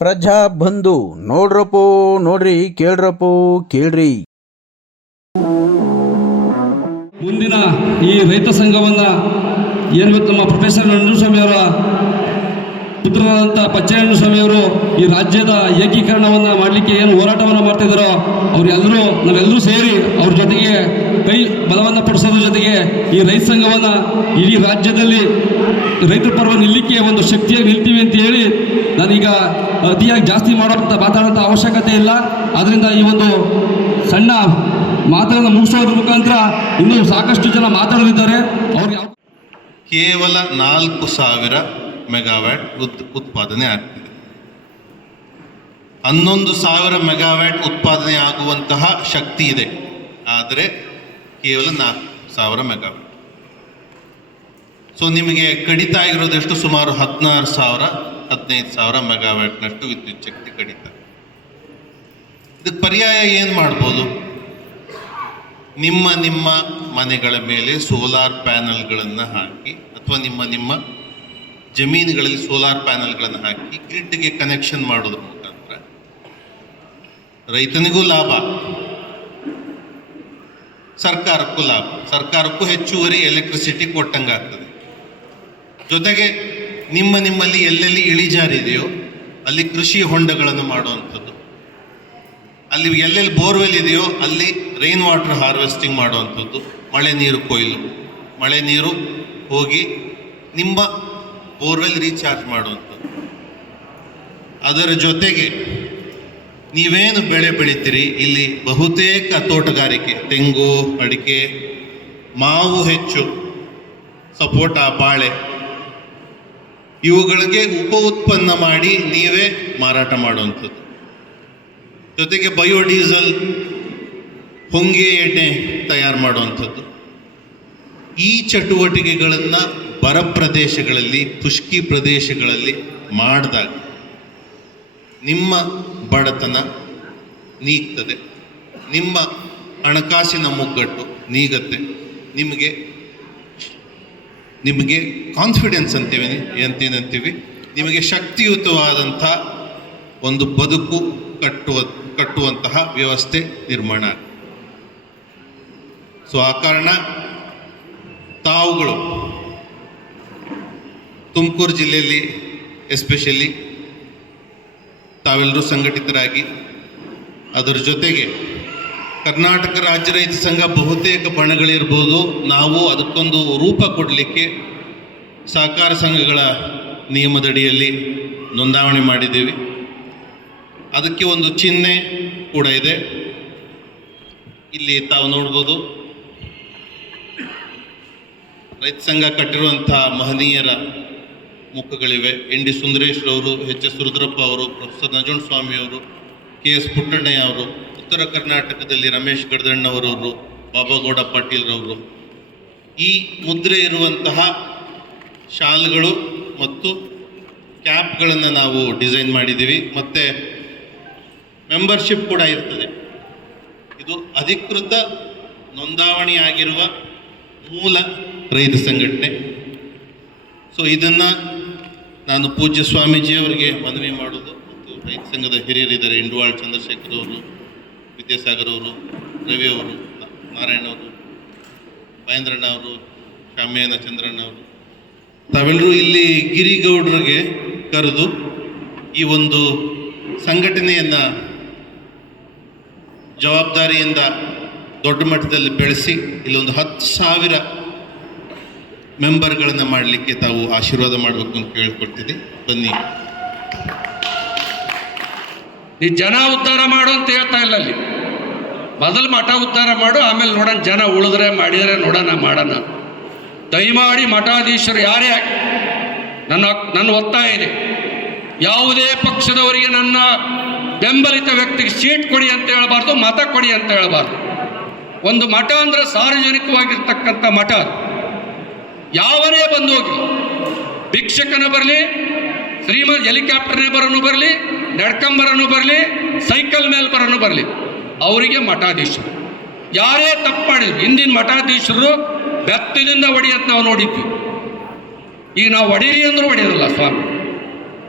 ಪ್ರಜಾ ಬಂಧು, ನೋಡ್ರಪ್ಪೋ, ನೋಡ್ರಿ, ಕೇಳ್ರಪ್ಪೋ, ಕೇಳ್ರಿ. ಮುಂದಿನ ಈ ರೈತ ಸಂಘವನ್ನ ಏನು ನಮ್ಮ ಪ್ರೊಫೆಸರ್ ನಂಜುಸ್ವಾಮಿ ಅವರ ಪುತ್ರರಾದಂಥ ಪಚ್ಚಯ್ಯ ಸ್ವಾಮಿಯವರು ಈ ರಾಜ್ಯದ ಏಕೀಕರಣವನ್ನ ಮಾಡಲಿಕ್ಕೆ ಏನು ಹೋರಾಟವನ್ನು ಮಾಡ್ತಿದ್ದಾರೋ ಅವರೆಲ್ಲರೂ ನಾವೆಲ್ಲರೂ ಸೇರಿ ಅವ್ರ ಜೊತೆಗೆ ಕೈ ಬಲವನ್ನು ಪಡಿಸೋದ್ರ ಜೊತೆಗೆ ಈ ರೈತ ಸಂಘವನ್ನು ಇಡೀ ರಾಜ್ಯದಲ್ಲಿ ರೈತರ ಪರ್ವ ನಿಲ್ಲಕ್ಕೆ ಒಂದು ಶಕ್ತಿಯಾಗಿ ನಿಲ್ತೀವಿ ಅಂತ ಹೇಳಿ ನಾನೀಗ ಅತಿಯಾಗಿ ಜಾಸ್ತಿ ಮಾಡೋಂಥ ಮಾತಾಡೋಂಥ ಅವಶ್ಯಕತೆ ಇಲ್ಲ. ಆದ್ದರಿಂದ ಈ ಒಂದು ಸಣ್ಣ ಮಾತನ್ನು ಮುಗಿಸೋದ್ರ ಮುಖಾಂತರ ಇನ್ನೂ ಸಾಕಷ್ಟು ಜನ ಮಾತಾಡಲಿದ್ದಾರೆ. ಅವ್ರಿಗೆ ಕೇವಲ ನಾಲ್ಕು ಸಾವಿರ ಮೆಗಾವ್ಯಾಟ್ ಉತ್ ಉತ್ಪಾದನೆ ಆಗ್ತಿದೆ. ಹನ್ನೊಂದು ಸಾವಿರ ಮೆಗಾವ್ಯಾಟ್ ಉತ್ಪಾದನೆ ಆಗುವಂತಹ ಶಕ್ತಿ ಇದೆ. ಆದರೆ ಕೇವಲ ನಾಲ್ಕು ಸಾವಿರ ಮೆಗಾವ್ಯಾಟ್. ಸೊ ನಿಮಗೆ ಕಡಿತ ಆಗಿರೋದೆಷ್ಟು? ಸುಮಾರು ಹದಿನಾರು ಸಾವಿರ, ಹದಿನೈದು ಸಾವಿರ ಮೆಗಾವ್ಯಾಟ್ನಷ್ಟು ವಿದ್ಯುತ್ ಶಕ್ತಿ ಕಡಿತ. ಇದಕ್ಕೆ ಪರ್ಯಾಯ ಏನು ಮಾಡ್ಬೋದು? ನಿಮ್ಮ ನಿಮ್ಮ ಮನೆಗಳ ಮೇಲೆ ಸೋಲಾರ್ ಪ್ಯಾನಲ್ಗಳನ್ನು ಹಾಕಿ, ಅಥವಾ ನಿಮ್ಮ ನಿಮ್ಮ ಜಮೀನುಗಳಲ್ಲಿ ಸೋಲಾರ್ ಪ್ಯಾನಲ್ಗಳನ್ನು ಹಾಕಿ ಗ್ರಿಡ್ಗೆ ಕನೆಕ್ಷನ್ ಮಾಡೋದ್ರ ಮುಖಾಂತರ ರೈತನಿಗೂ ಲಾಭ. ಸರ್ಕಾರಕ್ಕೂ ಲಾಭ. ಸರ್ಕಾರಕ್ಕೂ ಹೆಚ್ಚುವರಿ ಎಲೆಕ್ಟ್ರಿಸಿಟಿ ಕೊಟ್ಟಂಗಾಗ್ತದೆ ಜೊತೆಗೆ ನಿಮ್ಮ ನಿಮ್ಮಲ್ಲಿ ಎಲ್ಲೆಲ್ಲಿ ಇಳಿಜಾರಿದೆಯೋ ಅಲ್ಲಿ ಕೃಷಿ ಹೊಂಡಗಳನ್ನು ಮಾಡುವಂಥದ್ದು. ಅಲ್ಲಿ ಎಲ್ಲೆಲ್ಲಿ ಬೋರ್ವೆಲ್ ಇದೆಯೋ ಅಲ್ಲಿ ರೈನ್ ವಾಟರ್ ಹಾರ್ವೆಸ್ಟಿಂಗ್ ಮಾಡುವಂಥದ್ದು. ಮಳೆ ನೀರು ಕೊಯ್ಲು. ಮಳೆ ನೀರು ಹೋಗಿ ನಿಮ್ಮ ಬೋರ್ವೆಲ್ ರೀಚಾರ್ಜ್ ಮಾಡುವಂಥದ್ದು. ಅದರ ಜೊತೆಗೆ ನೀವೇನು ಬೆಳೆ ಬೆಳಿತೀರಿ? ಇಲ್ಲಿ ಬಹುತೇಕ ತೋಟಗಾರಿಕೆ, ತೆಂಗು, ಅಡಿಕೆ, ಮಾವು ಹೆಚ್ಚು, ಸಪೋಟ, ಬಾಳೆ, ಇವುಗಳಿಗೆ ಉಪ ಉತ್ಪನ್ನ ಮಾಡಿ ನೀವೇ ಮಾರಾಟ ಮಾಡುವಂಥದ್ದು. ಜೊತೆಗೆ ಬಯೋಡೀಸಲ್, ಹೊಂಗೆ ಎಣ್ಣೆ ತಯಾರು ಮಾಡುವಂಥದ್ದು. ಈ ಚಟುವಟಿಕೆಗಳನ್ನು ಬರ ಪ್ರದೇಶಗಳಲ್ಲಿ, ಖುಷ್ಕಿ ಪ್ರದೇಶಗಳಲ್ಲಿ ಮಾಡಿದಾಗ ನಿಮ್ಮ ಬಡತನ ನೀಗ್ತದೆ ನಿಮ್ಮ ಹಣಕಾಸಿನ ಮುಗ್ಗಟ್ಟು ನೀಗತ್ತೆ ನಿಮಗೆ ನಿಮಗೆ ಕಾನ್ಫಿಡೆನ್ಸ್ ಅಂತೀವಿ ಅಂತೇನಂತೀವಿ ನಿಮಗೆ ಶಕ್ತಿಯುತವಾದಂಥ ಒಂದು ಬದುಕು ಕಟ್ಟುವ, ಕಟ್ಟುವಂತಹ ವ್ಯವಸ್ಥೆ ನಿರ್ಮಾಣ. ಸೊ ಆ ಕಾರಣ ತಾವುಗಳು ತುಮಕೂರು ಜಿಲ್ಲೆಯಲ್ಲಿ ಎಸ್ಪೆಷಲಿ ತಾವೆಲ್ಲರೂ ಸಂಘಟಿತರಾಗಿ ಅದರ ಜೊತೆಗೆ ಕರ್ನಾಟಕ ರಾಜ್ಯ ರೈತ ಸಂಘ ಬಹುತೇಕ ಬಣಗಳಿರ್ಬೋದು. ನಾವು ಅದಕ್ಕೊಂದು ರೂಪ ಕೊಡಲಿಕ್ಕೆ ಸಹಕಾರ ಸಂಘಗಳ ನಿಯಮದಡಿಯಲ್ಲಿ ನೋಂದಾವಣೆ ಮಾಡಿದ್ದೀವಿ. ಅದಕ್ಕೆ ಒಂದು ಚಿಹ್ನೆ ಕೂಡ ಇದೆ. ಇಲ್ಲಿ ತಾವು ನೋಡ್ಬೋದು. ರೈತ ಸಂಘ ಕಟ್ಟಿರುವಂಥ ಮಹನೀಯರ ಮುಖಗಳಿವೆ. ಎನ್ ಡಿ ಸುಂದರೇಶ್ರವರು ಎಚ್ ಎಸ್ ರುದ್ರಪ್ಪ ಅವರು, ಪ್ರೊಫೆಸರ್ ನಂಜುಂಡ ಸ್ವಾಮಿ ಅವರು, ಕೆ ಎಸ್ ಪುಟ್ಟಣ್ಣಯ್ಯ ಅವರು, ಉತ್ತರ ಕರ್ನಾಟಕದಲ್ಲಿ ರಮೇಶ್ ಗಡದಣ್ಣವರವರು ಬಾಬಾಗೌಡ ಪಾಟೀಲ್ರವರು ಈ ಮುದ್ರೆ ಇರುವಂತಹ ಶಾಲ್ಗಳು ಮತ್ತು ಕ್ಯಾಪ್ಗಳನ್ನು ನಾವು ಡಿಸೈನ್ ಮಾಡಿದ್ದೀವಿ. ಮತ್ತು ಮೆಂಬರ್ಶಿಪ್ ಕೂಡ ಇರ್ತದೆ. ಇದು ಅಧಿಕೃತ ನೋಂದಾವಣಿಯಾಗಿರುವ ಮೂಲ ರೈತ ಸಂಘಟನೆ. ಸೊ ಇದನ್ನು ನಾನು ಪೂಜ್ಯ ಸ್ವಾಮೀಜಿಯವರಿಗೆ ಮನವಿ ಮಾಡೋದು ಮತ್ತು ರೈತ ಸಂಘದ ಹಿರಿಯರಿದ್ದಾರೆ, ಇಂಡುವಾಳ್ ಚಂದ್ರಶೇಖರ್ ಅವರು ವಿದ್ಯಾಸಾಗರ್ ಅವರು, ರವಿ ಅವರು, ನಾರಾಯಣ ಅವರು, ಮಹೇಂದ್ರಣ್ಣ ಅವರು ಶಾಮ್ಯಾನ ಚಂದ್ರಣ್ಣ ಅವರು. ತಾವೆಲ್ಲರೂ ಇಲ್ಲಿ ಗಿರಿಗೌಡರಿಗೆ ಕರೆದು ಈ ಒಂದು ಸಂಘಟನೆಯನ್ನು ಜವಾಬ್ದಾರಿಯಿಂದ ದೊಡ್ಡ ಮಟ್ಟದಲ್ಲಿ ಬೆಳೆಸಿ, ಇಲ್ಲೊಂದು ಹತ್ತು ಸಾವಿರ ಮೆಂಬರ್ಗಳನ್ನು ಮಾಡಲಿಕ್ಕೆ ತಾವು ಆಶೀರ್ವಾದ ಮಾಡಬೇಕು ಅಂತ ಕೇಳ್ಕೊಡ್ತೀನಿ ಬನ್ನಿ. ನೀ ಜನ ಉದ್ಧಾರ ಮಾಡು ಅಂತ ಹೇಳ್ತಾ ಇಲ್ಲ ಅಲ್ಲಿ. ಮೊದಲು ಮಠ ಉದ್ಧಾರ ಮಾಡು, ಆಮೇಲೆ ನೋಡೋಣ ಜನ ಉಳಿದ್ರೆ ಮಾಡಿದರೆ ನೋಡೋಣ, ಮಾಡೋಣ. ದಯಮಾಡಿ ಮಠಾಧೀಶರು ಯಾರೇ ನನ್ನ ನನ್ನ ಒತ್ತಾಯ ಇದೆ. ಯಾವುದೇ ಪಕ್ಷದವರಿಗೆ ನನ್ನ ಬೆಂಬಲಿತ ವ್ಯಕ್ತಿಗೆ ಸೀಟ್ ಕೊಡಿ ಅಂತ ಹೇಳಬಾರ್ದು, ಮತ ಕೊಡಿ ಅಂತ ಹೇಳಬಾರ್ದು. ಒಂದು ಮಠ ಅಂದರೆ ಸಾರ್ವಜನಿಕವಾಗಿರ್ತಕ್ಕಂಥ ಮಠ. ಯಾವನೇ ಬಂದು ಹೋಗಿ ಭಿಕ್ಷಕನ ಬರಲಿ ಶ್ರೀಮಂತ ಹೆಲಿಕಾಪ್ಟರ್ನೇ ಬರೋನು ಬರಲಿ, ನಡ್ಕಂಬರನು ಬರಲಿ, ಸೈಕಲ್ ಮೇಲೆ ಬರೋನು ಬರಲಿ, ಅವರಿಗೆ ಮಠಾಧೀಶರು. ಯಾರೇ ತಪ್ಪು ಹಿಂದಿನ ಮಠಾಧೀಶರು ಬೆತ್ತಲಿಂದ ಹೊಡೆಯತ್ ನಾವು ನೋಡಿದ್ವಿ. ಈಗ ನಾವು ಹೊಡೀರಿ ಅಂದರೂ ಹೊಡೆಯೋದಿಲ್ಲ ಸ್ವಾಮಿ.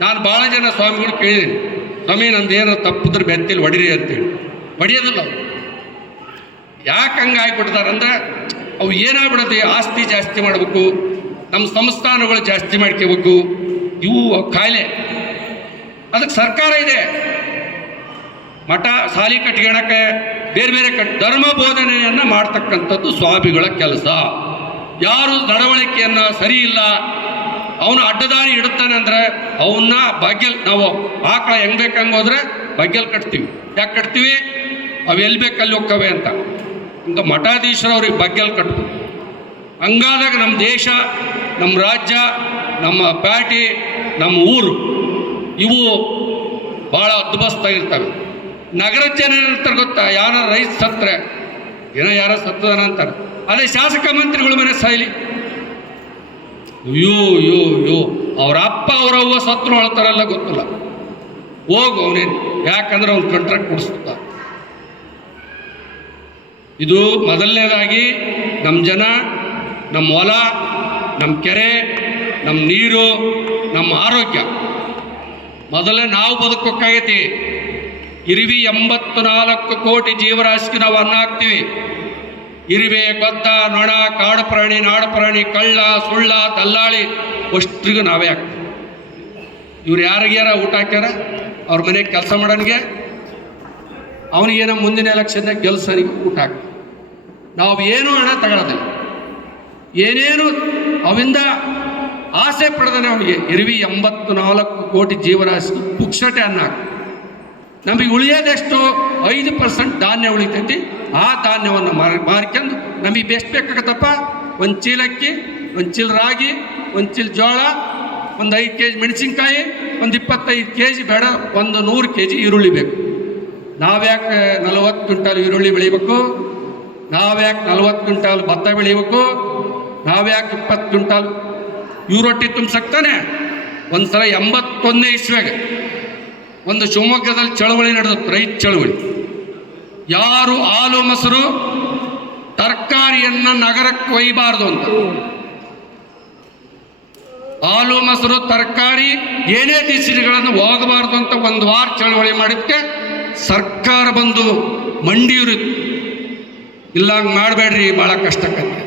ನಾನು ಭಾಳ ಜನ ಸ್ವಾಮಿಗಳು ಕೇಳಿದ್ದೀನಿ, ಸ್ವಾಮಿ, ನಂದು ಏನು ತಪ್ಪಿದ್ರೆ ಬೆತ್ತಿಲ್ ಹೊಡೀರಿ ಅಂತೇಳಿ. ಹೊಡಿಯೋದಿಲ್ಲ ಯಾಕೆ ಹಂಗೆ ಆಗ್ಬಿಡ್ತಾರಂದ್ರೆ ಅವು ಏನಾಗ್ಬಿಡುತ್ತೆ? ಆಸ್ತಿ ಜಾಸ್ತಿ ಮಾಡಬೇಕು, ನಮ್ಮ ಸಂಸ್ಥಾನಗಳು ಜಾಸ್ತಿ ಮಾಡ್ಕೋಬೇಕು, ಇವು ಕಾಯಿಲೆ. ಅದಕ್ಕೆ ಸರ್ಕಾರ ಇದೆ. ಮಠ, ಸಾಲಿ ಕಟ್ಕೊಳಕ್ಕೆ ಬೇರೆ ಬೇರೆ ಕಟ್, ಧರ್ಮ ಬೋಧನೆಯನ್ನು ಮಾಡ್ತಕ್ಕಂಥದ್ದು ಸ್ವಾಮಿಗಳ ಕೆಲಸ. ಯಾರು ನಡವಳಿಕೆಯನ್ನು ಸರಿ ಇಲ್ಲ, ಅವನು ಅಡ್ಡದಾರಿ ಇಡುತ್ತಾನೆ ಅಂದರೆ ಅವನ್ನ ಬಗ್ಗೆಲ್ ನಾವು ಆಕಳ ಹೆಂಗ್ ಬೇಕಂಗೆ ಹೋದ್ರೆ ಬಗ್ಗೆಲ್ ಕಟ್ತೀವಿ. ಯಾಕೆ ಕಟ್ತೀವಿ? ಅವು ಎಲ್ಲಿ ಬೇಕು ಅಲ್ಲಿ ಹೋಕ್ಕವೆ ಅಂತ ಮಠಾಧೀಶರವ್ರಿಗೆ ಭಾಗ್ಯಲ್ ಕಟ್ಬೇಕು. ಹಂಗಾದಾಗ ನಮ್ಮ ದೇಶ ನಮ್ಮ ರಾಜ್ಯ, ನಮ್ಮ ಪ್ಯಾಟಿ ನಮ್ಮ ಊರು, ಇವು ಭಾಳ ಇರ್ತವೆ. ನಗರ ಜನ ಏನಿರ್ತಾರೆ ಗೊತ್ತಾ? ಯಾರ ರೈತ ಸತ್ತರೆ, ಏನೋ ಯಾರೋ ಸತ್ತದಾನ ಅಂತಾರೆ. ಅದೇ ಶಾಸಕ ಮಂತ್ರಿಗಳ ಮನೆ ಶೈಲಿ ಅಯ್ಯೋ ಅಯ್ಯೋ ಅಯ್ಯೋ, ಅವ್ರ ಅಪ್ಪ ಅವ್ರವ್ವ ಸತ್ರು ಹೇಳ್ತಾರಲ್ಲ ಗೊತ್ತಿಲ್ಲ. ಹೋಗು ಅವನೇನು, ಯಾಕಂದ್ರೆ ಅವ್ನು ಕಾಂಟ್ರಾಕ್ಟ್ ಕೊಡಿಸ್ತಾ ಇದು ಮೊದಲನೇದಾಗಿ ನಮ್ಮ ಜನ ನಮ್ಮ ಹೊಲ ನಮ್ಮ ಕೆರೆ ನಮ್ಮ ನೀರು ನಮ್ಮ ಆರೋಗ್ಯ. ಮೊದಲೇ ನಾವು ಬದುಕೋಕ್ಕಾಗೈತಿ ಇರಿವಿ ಎಂಬತ್ತು ನಾಲ್ಕು ಕೋಟಿ ಜೀವರಾಶಿಗೆ ನಾವು ಅನ್ನ ಹಾಕ್ತೀವಿ. ಇರಿವೆ, ಗೊದ್ದ, ನೊಣ, ಕಾಡು ಪ್ರಾಣಿ, ನಾಡು ಪ್ರಾಣಿ, ಕಳ್ಳ, ಸುಳ್ಳ, ದಲ್ಲಾಳಿ, ಅಷ್ಟ್ರಿಗೂ ನಾವೇ ಹಾಕ್ತೀವಿ. ಇವ್ರು ಯಾರಿಗ್ಯಾರ ಊಟ ಹಾಕ್ಯಾರ? ಅವ್ರ ಮನೆಗೆ ಕೆಲಸ ಮಾಡೋನಿಗೆ? ಅವನಿಗೇನೋ ಮುಂದಿನ ಎಲೆಕ್ಷನ್ದಾಗ ಗೆಲ್ಸರಿಗೆ ಊಟ ಹಾಕ್ತೀವಿ ನಾವು ಏನೂ ಹಣ ತಗೊಳ್ಳೋದಿಲ್ಲ ಏನೇನು ಅವಿಂದ ಆಸೆ ಪಡೆದಾನೆ ಅವನಿಗೆ ಇರುವಿ ಎಂಬತ್ತು ನಾಲ್ಕು ಕೋಟಿ ಜೀವರಾಶಿ ಪುಕ್ಷಟೆ ಅನ್ನ ನಮಗೆ ಉಳಿಯೋದೆಷ್ಟು ಐದು ಪರ್ಸೆಂಟ್ ಧಾನ್ಯ ಉಳಿತೈತಿ. ಆ ಧಾನ್ಯವನ್ನು ಮಾರಿ ಮಾರ್ಕೊಂಡು ನಮಗೆ ಬೆಸ್ಟ್ ಬೇಕಾಗತ್ತಪ್ಪ. ಒಂದು ಚೀಲ ಅಕ್ಕಿ, ಒಂದು ಚೀಲ ರಾಗಿ, ಒಂದು ಚೀಲ ಜೋಳ, ಒಂದು ಐದು ಕೆ ಜಿ ಮೆಣಸಿನ್ಕಾಯಿ, ಒಂದು ಇಪ್ಪತ್ತೈದು ಕೆ ಜಿ ಬೇಡ, ಒಂದು ನೂರು ಕೆ ಜಿ ಈರುಳ್ಳಿ ಬೇಕು. ನಾವ್ಯಾಕೆ ನಲವತ್ತು ಕ್ವಿಂಟಾಲ್ ಈರುಳ್ಳಿ ಬೆಳಿಬೇಕು ನಾವ್ಯಾಕೆ ನಲವತ್ತು ಕ್ವಿಂಟಾಲ್ ಭತ್ತ ಬೆಳಿಬೇಕು ನಾವ್ಯಾಕೆ ಇಪ್ಪತ್ತು ಕ್ವಿಂಟಾಲ್ ಇವ್ರ ರೊಟ್ಟಿ ತುಂಬಿಸಕ್ತಾನೆ ಒಂದು ಸಲ ಎಂಬತ್ತೊಂದನೇ ಇಸ್ವೆಗೆ ಒಂದು ಶಿವಮೊಗ್ಗದಲ್ಲಿ ಚಳವಳಿ ನಡೆದು ರೈತ ಚಳವಳಿ. ಯಾರು ಹಾಲು, ಮೊಸರು ತರಕಾರಿಯನ್ನ ನಗರಕ್ಕೆ ಒಯ್ಯಬಾರ್ದು ಅಂತ. ಹಾಲು, ಮೊಸರು, ತರಕಾರಿ ಏನೇ ಡಿಸಿಡಿಗಳನ್ನು ಹೋಗಬಾರ್ದು ಅಂತ ಒಂದು ವಾರ ಚಳವಳಿ ಮಾಡಿದ್ಕೆ ಸರ್ಕಾರ ಬಂದು ಮಂಡಿಯೂರು ಇಲ್ಲ ಹಂಗೆ ಮಾಡಬೇಡ್ರಿ ಭಾಳ ಕಷ್ಟಕ್ಕಂತೆ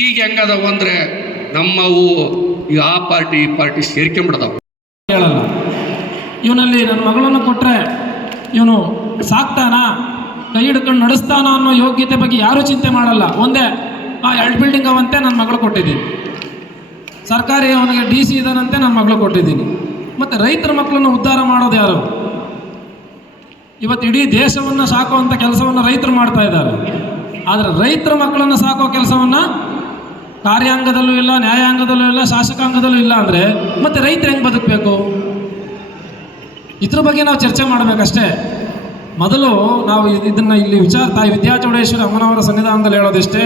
ಈಗ ಹೆಂಗದವು ಅಂದರೆ ನಮ್ಮವು ಈಗ ಆ ಪಾರ್ಟಿ, ಈ ಪಾರ್ಟಿ ಸೇರ್ಕೊಂಬಿಡ್ದವು. ಹೇಳಲ್ಲ ಇವನಲ್ಲಿ ನನ್ನ ಮಗಳನ್ನು ಕೊಟ್ಟರೆ ಇವನು ಸಾಕ್ತಾನಾ? ಕೈ ಹಿಡ್ಕೊಂಡು ನಡೆಸ್ತಾನ ಅನ್ನೋ ಯೋಗ್ಯತೆ ಬಗ್ಗೆ ಯಾರೂ ಚಿಂತೆ ಮಾಡಲ್ಲ. ಒಂದೇ, ಆ ಎರಡು ಬಿಲ್ಡಿಂಗ್ ಅವಂತೆ ನನ್ನ ಮಗಳು ಕೊಟ್ಟಿದ್ದೀನಿ. ಸರ್ಕಾರಿ ಅವನಿಗೆ ಡಿ ಸಿ ಇದಾನಂತೆ ನನ್ನ ಮಗಳು ಕೊಟ್ಟಿದ್ದೀನಿ. ಮತ್ತು ರೈತರ ಮಕ್ಕಳನ್ನು ಉದ್ಧಾರ ಮಾಡೋದು ಯಾರು? ಇವತ್ತು ಇಡೀ ದೇಶವನ್ನು ಸಾಕುವಂಥ ಕೆಲಸವನ್ನು ರೈತರು ಮಾಡ್ತಾ ಇದ್ದಾರೆ. ಆದರೆ ರೈತರ ಮಕ್ಕಳನ್ನು ಸಾಕೋ ಕೆಲಸವನ್ನು ಕಾರ್ಯಾಂಗದಲ್ಲೂ ಇಲ್ಲ, ನ್ಯಾಯಾಂಗದಲ್ಲೂ ಇಲ್ಲ, ಶಾಸಕಾಂಗದಲ್ಲೂ ಇಲ್ಲ ಅಂದರೆ ಮತ್ತೆ ರೈತರು ಹೆಂಗೆ ಬದುಕಬೇಕು? ಇದ್ರ ಬಗ್ಗೆ ನಾವು ಚರ್ಚೆ ಮಾಡಬೇಕಷ್ಟೇ. ಮೊದಲು ನಾವು ಇದನ್ನು ಇಲ್ಲಿ ವಿಚಾರ ತಾಯಿ ವಿದ್ಯಾಚೌಡೇಶ್ವರಿ ಅಮ್ಮನವರ ಸನ್ನಿಧಾನದಲ್ಲಿ ಹೇಳೋದಿಷ್ಟೇ,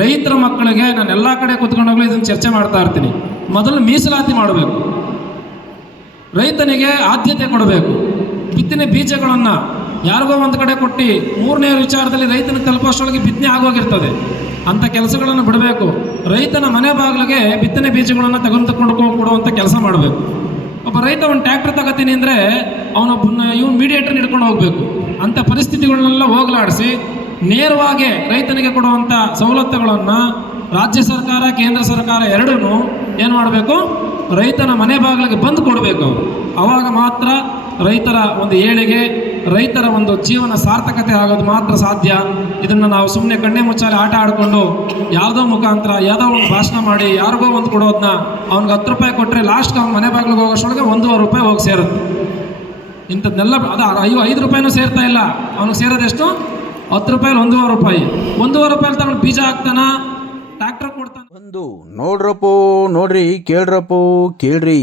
ರೈತರ ಮಕ್ಕಳಿಗೆ ನಾನು ಎಲ್ಲ ಕಡೆ ಕೂತ್ಕೊಂಡಾಗಲೂ ಇದನ್ನು ಚರ್ಚೆ ಮಾಡ್ತಾ ಇರ್ತೀನಿ. ಮೊದಲು ಮೀಸಲಾತಿ ಮಾಡಬೇಕು. ರೈತನಿಗೆ ಆದ್ಯತೆ ಕೊಡಬೇಕು. ಬಿತ್ತನೆ ಬೀಜಗಳನ್ನು ಯಾರಿಗೋ ಒಂದು ಕಡೆ ಕೊಟ್ಟು ಮೂರನೇ ವಿಚಾರದಲ್ಲಿ ರೈತನ ತಲುಪೋಷ್ಟರೊಳಗೆ ಬಿತ್ತನೆ ಆಗೋಗಿರ್ತದೆ. ಅಂಥ ಕೆಲಸಗಳನ್ನು ಬಿಡಬೇಕು. ರೈತನ ಮನೆ ಬಾಗಿಲಿಗೆ ಬಿತ್ತನೆ ಬೀಜಗಳನ್ನು ತಗೊಂಡು ಕೊಡುವಂಥ ಕೆಲಸ ಮಾಡಬೇಕು. ಒಬ್ಬ ರೈತ ಒಂದು ಟ್ಯಾಕ್ಟರ್ ತಗೋತೀನಿ ಅಂದರೆ ಅವನೊಬ್ಬನ ಇವನು ಮೀಡಿಯೇಟರ್ನ ಹಿಡ್ಕೊಂಡು ಹೋಗಬೇಕು. ಅಂಥ ಪರಿಸ್ಥಿತಿಗಳನ್ನೆಲ್ಲ ಹೋಗಲಾಡಿಸಿ ನೇರವಾಗಿ ರೈತನಿಗೆ ಕೊಡುವಂಥ ಸವಲತ್ತುಗಳನ್ನು ರಾಜ್ಯ ಸರ್ಕಾರ, ಕೇಂದ್ರ ಸರ್ಕಾರ ಎರಡೂ ಏನು ಮಾಡಬೇಕು? ರೈತನ ಮನೆ ಬಾಗಿಲಿಗೆ ಬಂದು ಕೊಡಬೇಕು ಅವಾಗ ಮಾತ್ರ ರೈತರ ಒಂದು ಏಳಿಗೆ, ರೈತರ ಒಂದು ಜೀವನ ಸಾರ್ಥಕತೆ ಆಗೋದು ಮಾತ್ರ ಸಾಧ್ಯ. ಇದನ್ನು ನಾವು ಸುಮ್ಮನೆ ಕಣ್ಣೆ ಮುಚ್ಚಾಲೆ ಆಟ ಆಡಿಕೊಂಡು ಯಾವುದೋ ಮುಖಾಂತರ ಯಾವುದೋ ಒಂದು ಭಾಷಣ ಮಾಡಿ, ಯಾರಿಗೋ ಒಂದು ಕೊಡೋದನ್ನ ಅವ್ನಿಗೆ ಹತ್ತು ರೂಪಾಯಿ ಕೊಟ್ಟರೆ ಲಾಸ್ಟ್ ಅವ್ನ ಮನೆ ಬಾಗಿಲಿಗೆ ಹೋಗೋಷ್ಟೊಳಗೆ ಒಂದೂವರೆ ರೂಪಾಯಿ ಹೋಗಿ ಸೇರುತ್ತೆ. ಇಂಥದ್ದೆಲ್ಲ ಅದು ಐದು ಐದು ರೂಪಾಯಿನೂ ಸೇರ್ತಾ ಇಲ್ಲ. ಅವ್ನಿಗೆ ಸೇರೋದೆಷ್ಟು ಹತ್ತು ರೂಪಾಯಿ ಒಂದೂವರೆ ರೂಪಾಯಿ. ಒಂದೂವರೆ ರೂಪಾಯಿ ತಗೊಂಡು ಬೀಜ ಹಾಕ್ತಾನ ಟ್ರ್ಯಾಕ್ಟರ್ ಕೊಡ್ತಾನೆ. ಒಂದು ನೋಡ್ರಪ್ಪೋ, ನೋಡ್ರಿ, ಕೇಳ್ರಪ್ಪೋ, ಕೇಳ್ರಿ.